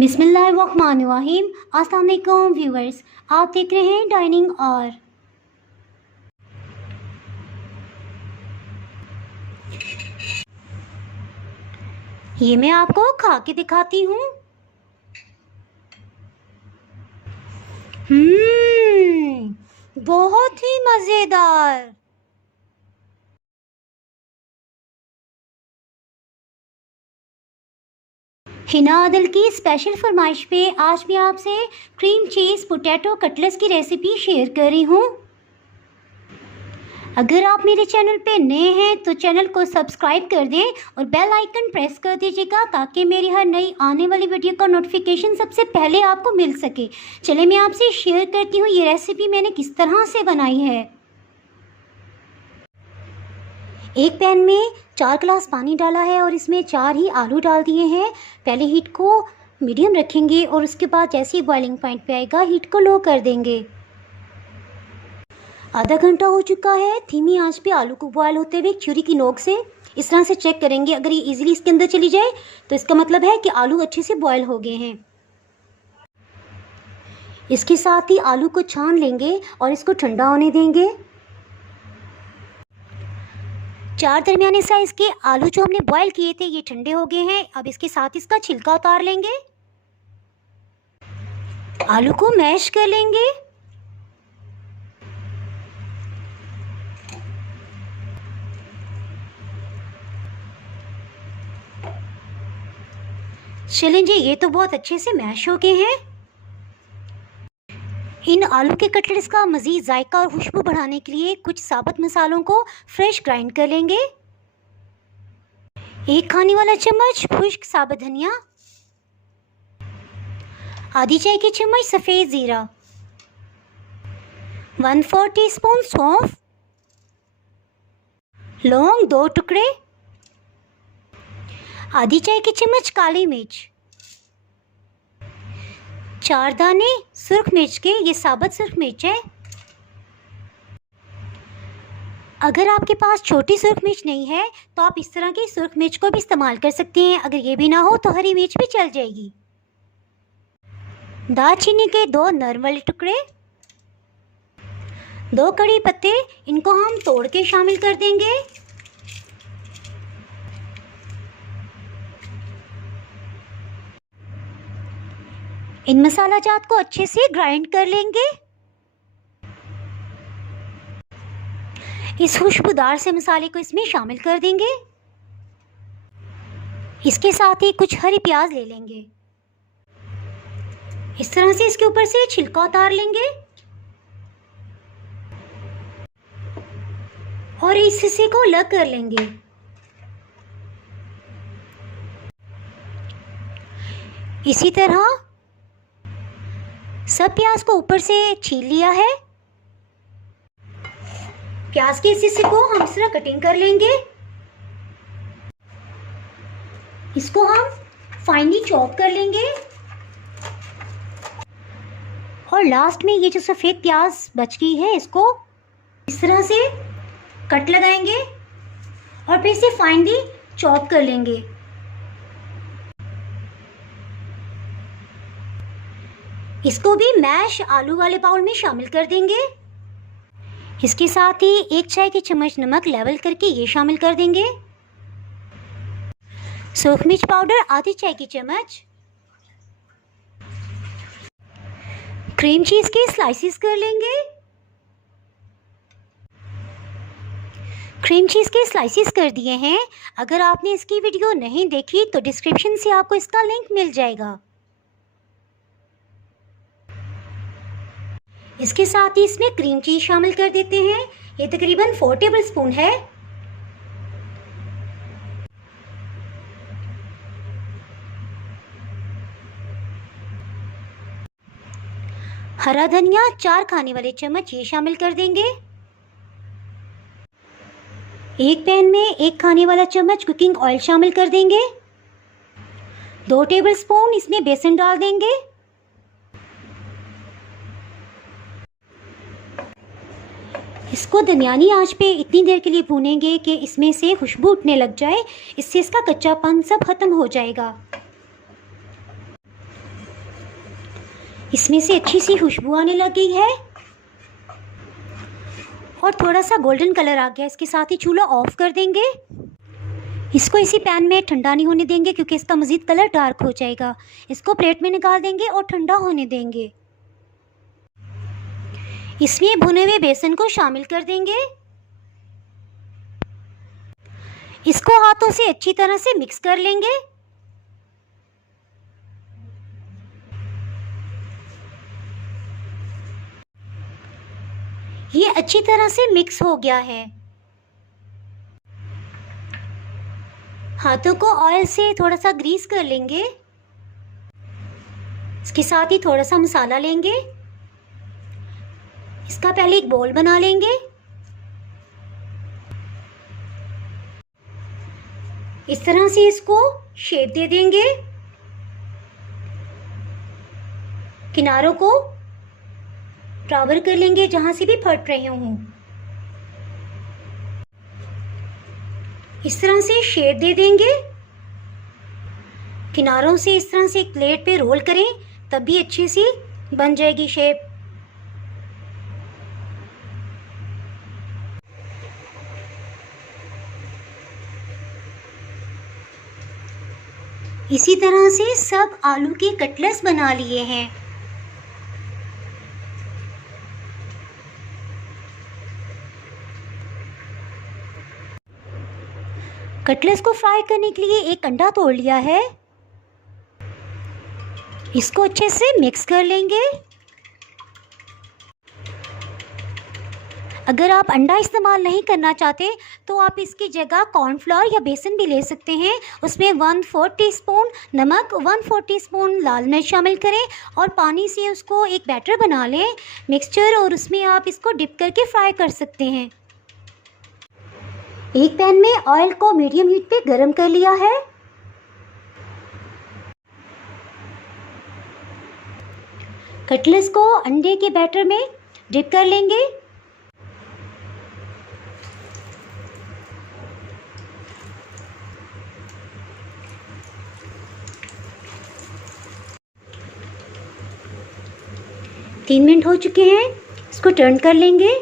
बिस्मिल्लाहिर्रहमानिर्रहीम। अस्सलाम वालेकुम व्यूअर्स, आप देख रहे हैं डाइनिंग और ये मैं आपको खा के दिखाती हूँ। बहुत ही मज़ेदार। हिना आदिल की स्पेशल फरमाइश पे आज मैं आपसे क्रीम चीज़ पोटैटो कटलेट्स की रेसिपी शेयर कर रही हूँ। अगर आप मेरे चैनल पे नए हैं तो चैनल को सब्सक्राइब कर दें और बेल आइकन प्रेस कर दीजिएगा ताकि मेरी हर नई आने वाली वीडियो का नोटिफिकेशन सबसे पहले आपको मिल सके। चलिए मैं आपसे शेयर करती हूँ ये रेसिपी मैंने किस तरह से बनाई है। एक पैन में 4 गिलास पानी डाला है और इसमें 4 ही आलू डाल दिए हैं। पहले हीट को मीडियम रखेंगे और उसके बाद जैसे ही बॉइलिंग पॉइंट पे आएगा हीट को लो कर देंगे। आधा घंटा हो चुका है। धीमी आंच पे आलू को बॉयल होते हुए छुरी की नोक से इस तरह से चेक करेंगे। अगर ये इजीली इसके अंदर चली जाए तो इसका मतलब है कि आलू अच्छे से बॉयल हो गए हैं। इसके साथ ही आलू को छान लेंगे और इसको ठंडा होने देंगे। 4 दरमियाने साइज के आलू जो हमने बॉयल किए थे ये ठंडे हो गए हैं। अब इसके साथ इसका छिलका उतार लेंगे। आलू को मैश कर लेंगे। चलें जी, ये तो बहुत अच्छे से मैश हो गए हैं। इन आलू के कटलेट्स का मज़ीद जायका और खुशबू बढ़ाने के लिए कुछ साबुत मसालों को फ्रेश ग्राइंड कर लेंगे। 1 खाने वाला चम्मच खुश्क साबुत धनिया, आधी चाय की चम्मच सफ़ेद ज़ीरा, 1/4 टीस्पून सौंफ, लौंग 2 टुकड़े, आधी चाय की चम्मच काली मिर्च, 4 दाने सुर्ख मिर्च के, ये साबुत सुर्ख मिर्च है। अगर आपके पास छोटी सुर्ख मिर्च नहीं है तो आप इस तरह की सुर्ख मिर्च को भी इस्तेमाल कर सकते हैं। अगर ये भी ना हो तो हरी मिर्च भी चल जाएगी। दालचीनी के 2 नरम वाले टुकड़े, 2 कड़ी पत्ते, इनको हम तोड़ के शामिल कर देंगे। इन मसाला जात को अच्छे से ग्राइंड कर लेंगे। इस खुशबूदार से मसाले को इसमें शामिल कर देंगे। इसके साथ ही कुछ हरी प्याज ले लेंगे। इस तरह से इसके ऊपर से छिलका उतार लेंगे और इस हिस्से को अलग कर लेंगे। इसी तरह सब प्याज को ऊपर से छील लिया है। प्याज के इस हिस्से को हम इस तरह कटिंग कर लेंगे। इसको हम फाइनली चॉप कर लेंगे और लास्ट में ये जो सफ़ेद प्याज बच गई है इसको इस तरह से कट लगाएंगे और फिर इसे फाइनली चॉप कर लेंगे। इसको भी मैश आलू वाले बाउल में शामिल कर देंगे। इसके साथ ही 1 चाय की चम्मच नमक लेवल करके ये शामिल कर देंगे। सूख मिर्च पाउडर आधी चाय की चम्मच, क्रीम चीज़ के स्लाइसिस कर लेंगे। क्रीम चीज़ के स्लाइसिस कर दिए हैं। अगर आपने इसकी वीडियो नहीं देखी तो डिस्क्रिप्शन से आपको इसका लिंक मिल जाएगा। इसके साथ ही इसमें क्रीम चीज़ शामिल कर देते हैं। ये तकरीबन 4 टेबलस्पून है। हरा धनिया 4 खाने वाले चम्मच ये शामिल कर देंगे। एक पैन में 1 खाने वाला चम्मच कुकिंग ऑयल शामिल कर देंगे। 2 टेबलस्पून इसमें बेसन डाल देंगे। इसको दरमियानी आंच पे इतनी देर के लिए भूनेंगे कि इसमें से खुशबू उठने लग जाए। इससे इसका कच्चापन सब खत्म हो जाएगा। इसमें से अच्छी सी खुशबू आने लगी है और थोड़ा सा गोल्डन कलर आ गया। इसके साथ ही चूल्हा ऑफ कर देंगे। इसको इसी पैन में ठंडा नहीं होने देंगे क्योंकि इसका मज़ीद कलर डार्क हो जाएगा। इसको प्लेट में निकाल देंगे और ठंडा होने देंगे। इसमें भुने हुए बेसन को शामिल कर देंगे। इसको हाथों से अच्छी तरह से मिक्स कर लेंगे। ये अच्छी तरह से मिक्स हो गया है। हाथों को ऑयल से थोड़ा सा ग्रीस कर लेंगे। इसके साथ ही थोड़ा सा मसाला लेंगे। इसका पहले एक बॉल बना लेंगे। इस तरह से इसको शेप दे देंगे। किनारों को बराबर कर लेंगे जहां से भी फट रहे हों। इस तरह से शेप दे देंगे। किनारों से इस तरह से एक प्लेट पे रोल करें तब भी अच्छी सी बन जाएगी शेप। इसी तरह से सब आलू के कटलेट्स बना लिए हैं। कटलेट्स को फ्राई करने के लिए एक अंडा तोड़ लिया है। इसको अच्छे से मिक्स कर लेंगे। अगर आप अंडा इस्तेमाल नहीं करना चाहते तो आप इसकी जगह कॉर्नफ्लोर या बेसन भी ले सकते हैं। उसमें 1/4 टीस्पून नमक, 1/4 टीस्पून लाल मिर्च शामिल करें और पानी से उसको एक बैटर बना लें मिक्सचर, और उसमें आप इसको डिप करके फ्राई कर सकते हैं। एक पैन में ऑयल को मीडियम हीट पे गरम कर लिया है। कटलेट्स को अंडे के बैटर में डिप कर लेंगे। तीन मिनट हो चुके हैं। इसको टर्न कर लेंगे।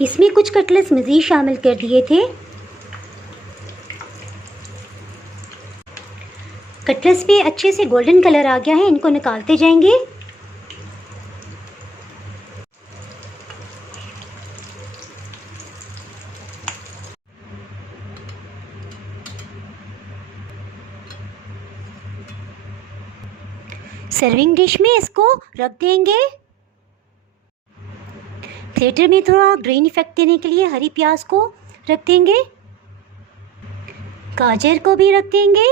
इसमें कुछ कटलेट्स मज़ीद शामिल कर दिए थे। कटलेट्स पे अच्छे से गोल्डन कलर आ गया है। इनको निकालते जाएंगे। सर्विंग डिश में इसको रख देंगे। प्लेटर में थोड़ा ग्रीन इफेक्ट देने के लिए हरी प्याज को रख देंगे। गाजर को भी रख देंगे।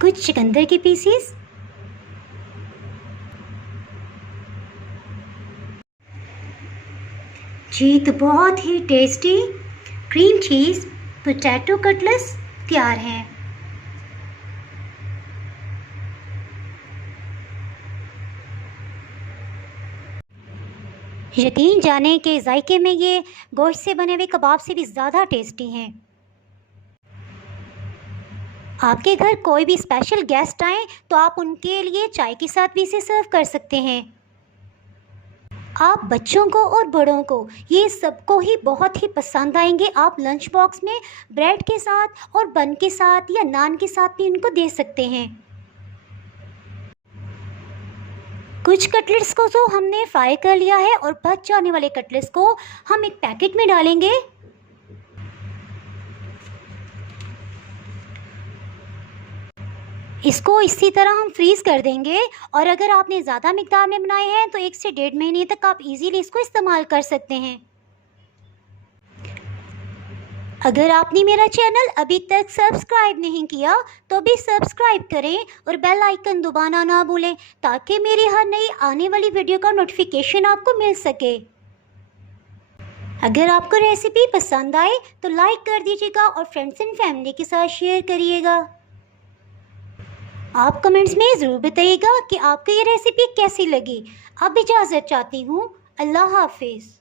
कुछ चुकंदर के पीसेस, जी तो बहुत ही tasty cream cheese potato cutlets तैयार हैं। यकीन जाने के जायके में ये गोश्त से बने हुए कबाब से भी ज़्यादा टेस्टी हैं। आपके घर कोई भी स्पेशल गेस्ट आए तो आप उनके लिए चाय के साथ भी इसे सर्व कर सकते हैं। आप बच्चों को और बड़ों को ये सबको ही बहुत ही पसंद आएंगे। आप लंच बॉक्स में ब्रेड के साथ और बन के साथ या नान के साथ भी इनको दे सकते हैं। कुछ कटलेट्स को तो हमने फ्राई कर लिया है और बच जाने वाले कटलेट्स को हम एक पैकेट में डालेंगे। इसको इसी तरह हम फ्रीज़ कर देंगे और अगर आपने ज़्यादा मिकदार में बनाए हैं तो 1 से 1.5 महीने तक आप इजीली इसको इस्तेमाल कर सकते हैं। अगर आपने मेरा चैनल अभी तक सब्सक्राइब नहीं किया तो भी सब्सक्राइब करें और बेल आइकन दबाना ना भूलें ताकि मेरी हर नई आने वाली वीडियो का नोटिफिकेशन आपको मिल सके। अगर आपको रेसिपी पसंद आए तो लाइक कर दीजिएगा और फ्रेंड्स एंड फैमिली के साथ शेयर करिएगा। आप कमेंट्स में ज़रूर बताइएगा कि आपको ये रेसिपी कैसी लगी। अब इजाज़त चाहती हूँ। अल्लाह हाफिज़।